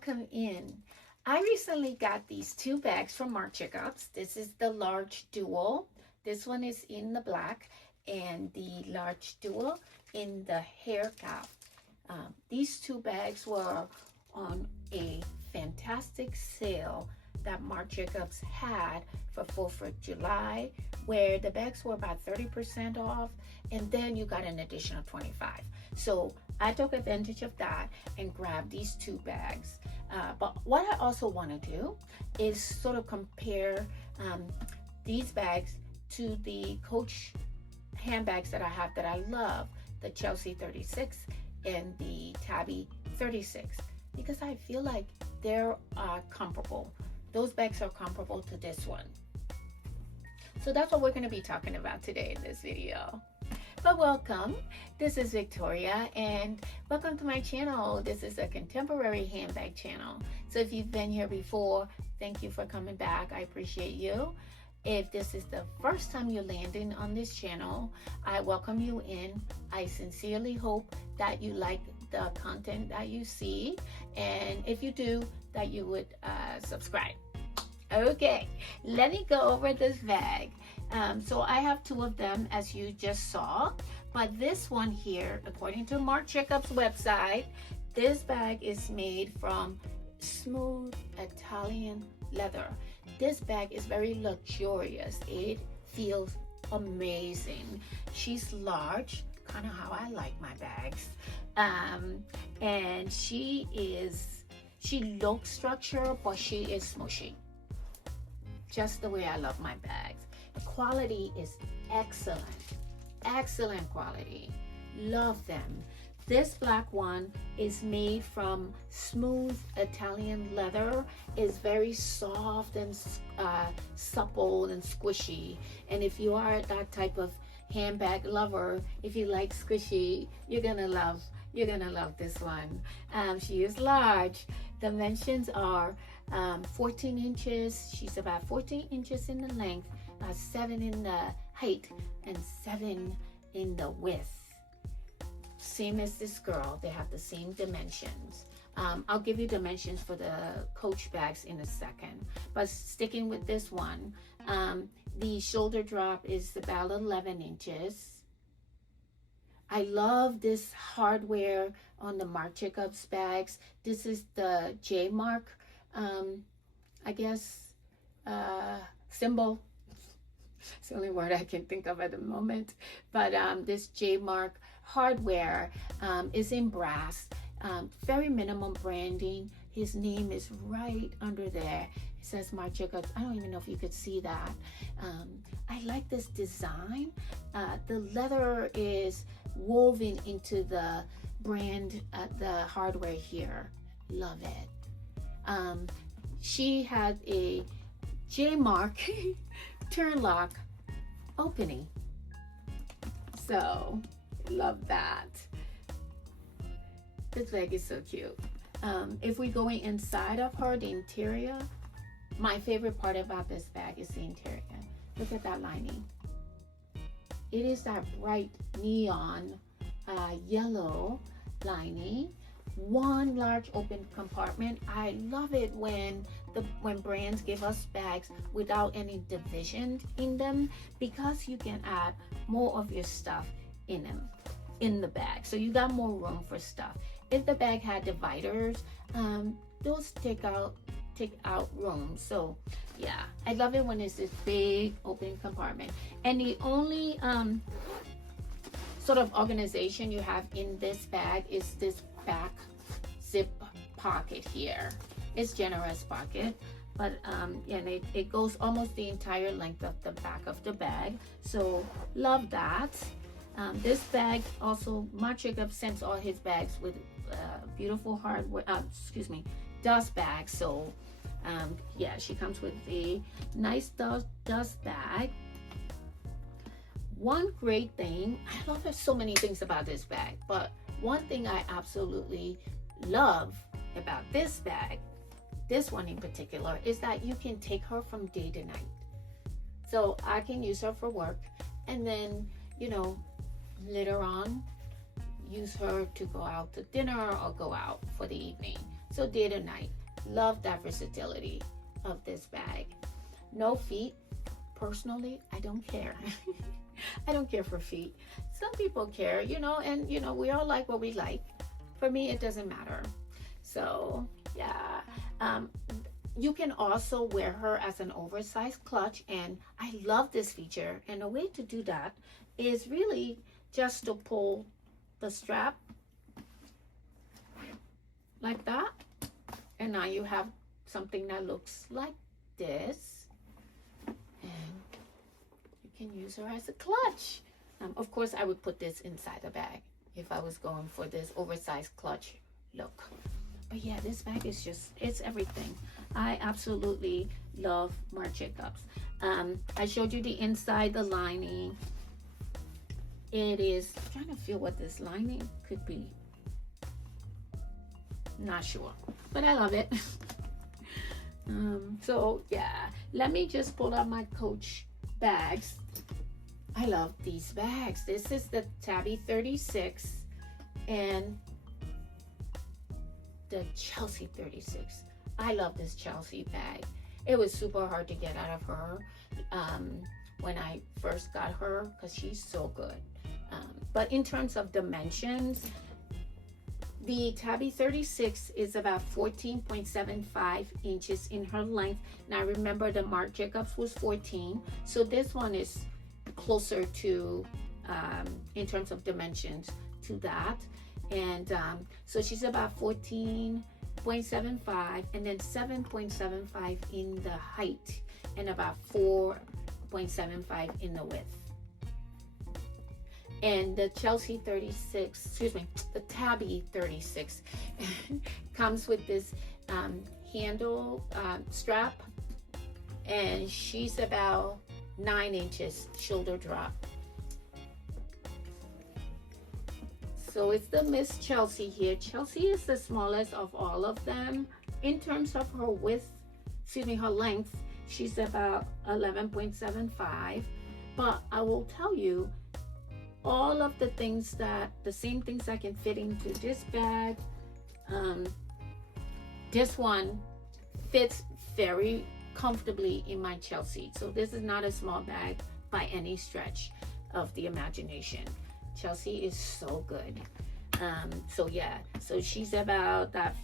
welcome in. I recently got these two bags from Marc Jacobs. This is the large dual. This one is in the black and the large dual in the hair cap. These two bags were on a fantastic sale that Marc Jacobs had for 4th of July, where the bags were about 30% off, and then you got an additional 25. So I took advantage of that and grabbed these two bags. But what I also want to do is sort of compare these bags to the Coach handbags that I have that I love, the Chelsea 36 and the Tabby 36, because I feel like they're comparable. Those bags are comparable to this one. So that's what we're going to be talking about today in this video. But welcome, this is Victoria and welcome to my channel. This is a contemporary handbag channel. So if you've been here before, thank you for coming back. I appreciate you. If this is the first time you're landing on this channel, I welcome you in. I sincerely hope that you like the content that you see, and if you do, that you would subscribe. Okay, let me go over this bag. So I have two of them, as you just saw, but this one here, according to Marc Jacobs website, this bag is made from smooth Italian leather. This bag is very luxurious. It feels amazing. She's large, kind of how I like my bags. And she looks structured, but she is smushy. Just the way I love my bags. The quality is excellent. Excellent quality. Love them. This black one is made from smooth Italian leather. It's very soft and supple and squishy. And if you are that type of handbag lover, if you like squishy, you're gonna love this one. She is large. Dimensions are 14 inches. She's about 14 inches in the length, 7 in the height, and 7 in the width. Same as this girl, they have the same dimensions. I'll give you dimensions for the Coach bags in a second, but sticking with this one, the shoulder drop is about 11 inches. I love this hardware on the Marc Jacobs bags. This is the J Mark, I guess, symbol. It's the only word I can think of at the moment. But this J Mark hardware is in brass. Very minimum branding. His name is right under there. It says Marc Jacobs. I don't even know if you could see that. I like this design. The leather is woven into the brand, the hardware here. Love it. She had a J Mark turn lock opening. So, love that. This bag is so cute. If we're going inside of her, the interior, my favorite part about this bag is the interior. Look at that lining. It is that bright neon yellow lining. One large open compartment. I love it when brands give us bags without any division in them, because you can add more of your stuff in them, in the bag, so you got more room for stuff. If the bag had dividers, those take out room. So yeah, I love it when it's this big open compartment. And the only sort of organization you have in this bag is this back zip pocket here. It's generous pocket, but and it goes almost the entire length of the back of the bag. So love that. This bag also, Marc Jacobs sends all his bags with beautiful hardware, dust bags. So yeah, she comes with a nice dust bag. One great thing, I love so many things about this bag, but one thing I absolutely love about this bag, this one in particular, is that you can take her from day to night. So I can use her for work, and then, you know, later on use her to go out to dinner or go out for the evening. So day to night. Love that versatility of this bag. No feet. Personally, I don't care. I don't care for feet. Some people care, and we all like what we like. For me, it doesn't matter. So yeah. You can also wear her as an oversized clutch, and I love this feature. And a way to do that is really just to pull the strap like that, and now you have something that looks like this, and you can use her as a clutch. Of course, I would put this inside the bag if I was going for this oversized clutch look. But yeah, this bag is it's everything. I absolutely love Marc Jacobs. I showed you the inside, the lining. It is, I'm trying to feel what this lining could be. Not sure, but I love it. So yeah, let me just pull out my Coach bags. I love these bags. This is the Tabby 36 and the Chelsea 36. I love this Chelsea bag. It was super hard to get out of her when I first got her because she's so good. But in terms of dimensions, the Tabby 36 is about 14.75 inches in her length. Now remember the Marc Jacobs was 14. So this one is closer to, in terms of dimensions, to that. And so she's about 14.75 and then 7.75 in the height and about 4.75 in the width. And the Chelsea 36, the Tabby 36 comes with this handle strap, and she's about 9 inches shoulder drop. So it's the Miss Chelsea here. Chelsea is the smallest of all of them. In terms of her her length, she's about 11.75. But I will tell you, all of the same things that can fit into this bag, this one fits very comfortably in my Chelsea. So this is not a small bag by any stretch of the imagination. Chelsea is so good. So yeah, so she's about that,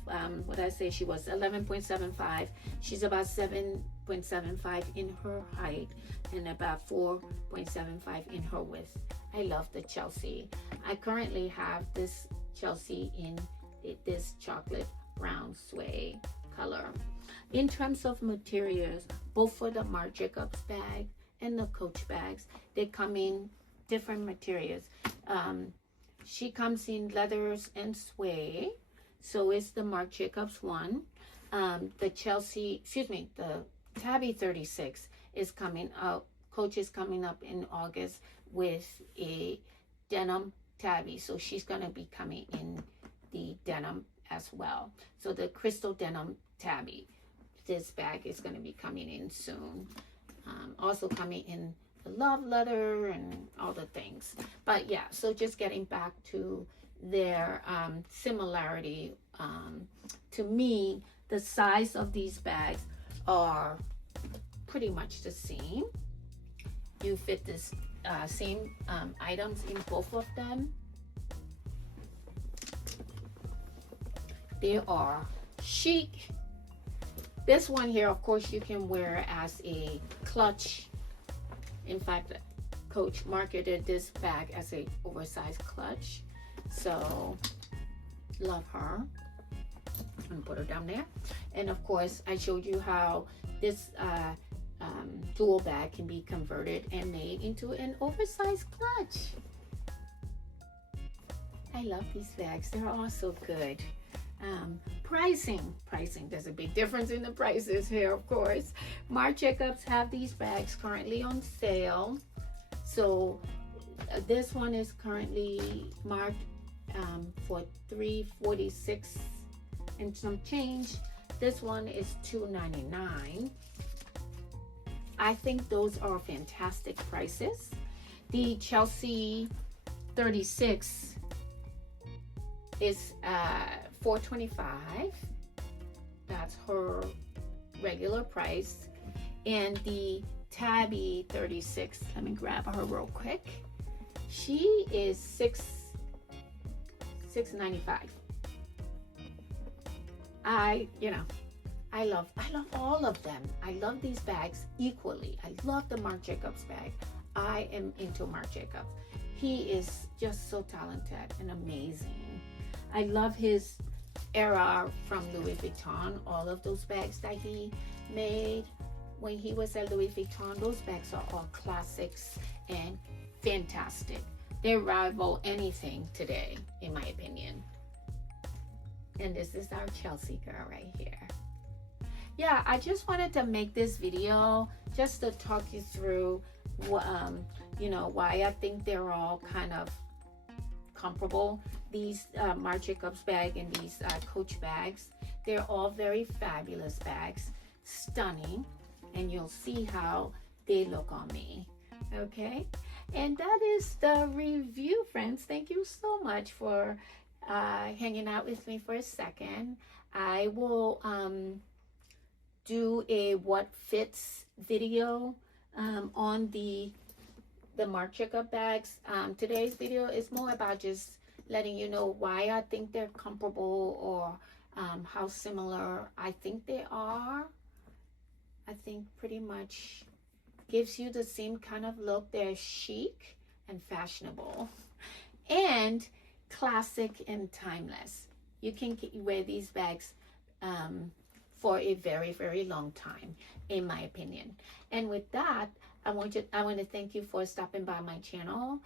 what I say, she was 11.75. She's about 7.75 in her height and about 4.75 in her width. I love the Chelsea. I currently have this Chelsea in this chocolate brown suede color. In terms of materials, both for the Marc Jacobs bag and the Coach bags, they come in different materials. She comes in leathers and suede, so it's the Marc Jacobs one. The Tabby 36 is coming out. Coach is coming up in August with a denim Tabby, so she's gonna be coming in the denim as well. So the crystal denim Tabby, this bag is gonna be coming in soon. Also coming in the love letter and all the things. But yeah, so just getting back to their similarity. To me, the size of these bags are pretty much the same. You fit this same items in both of them. They are chic. This one here, of course, you can wear as a clutch. In fact, Coach marketed this bag as a oversized clutch. So love her. And put her down there. And of course, I showed you how this dual bag can be converted and made into an oversized clutch. I love these bags. They're all so good. Pricing, there's a big difference in the prices here, of course. Marc Jacobs have these bags currently on sale. So this one is currently marked for $346 and some change. This one is $299. I think those are fantastic prices. The Chelsea 36 is $425, That's her regular price. And the Tabby 36, let me grab her real quick. She is $6.95. I love all of them. I love these bags equally. I love the Marc Jacobs bag. I am into Marc Jacobs. He is just so talented and amazing. I love his era from Louis Vuitton. All of those bags that he made when he was at Louis Vuitton, those bags are all classics and fantastic. They rival anything today, in my opinion. And this is our Chelsea girl right here. Yeah, I just wanted to make this video just to talk you through why I think they're all kind of comparable. These Marc Jacobs bag and these Coach bags, they're all very fabulous bags, stunning, and you'll see how they look on me. Okay, and that is the review, friends. Thank you so much for hanging out with me for a second. I will do a what fits video on the Marc Jacobs bags. Today's video is more about just letting you know why I think they're comparable, or how similar I think they are. I think pretty much gives you the same kind of look. They're chic and fashionable and classic and timeless. You can wear these bags for a very, very long time, in my opinion. And with that, I want to thank you for stopping by my channel.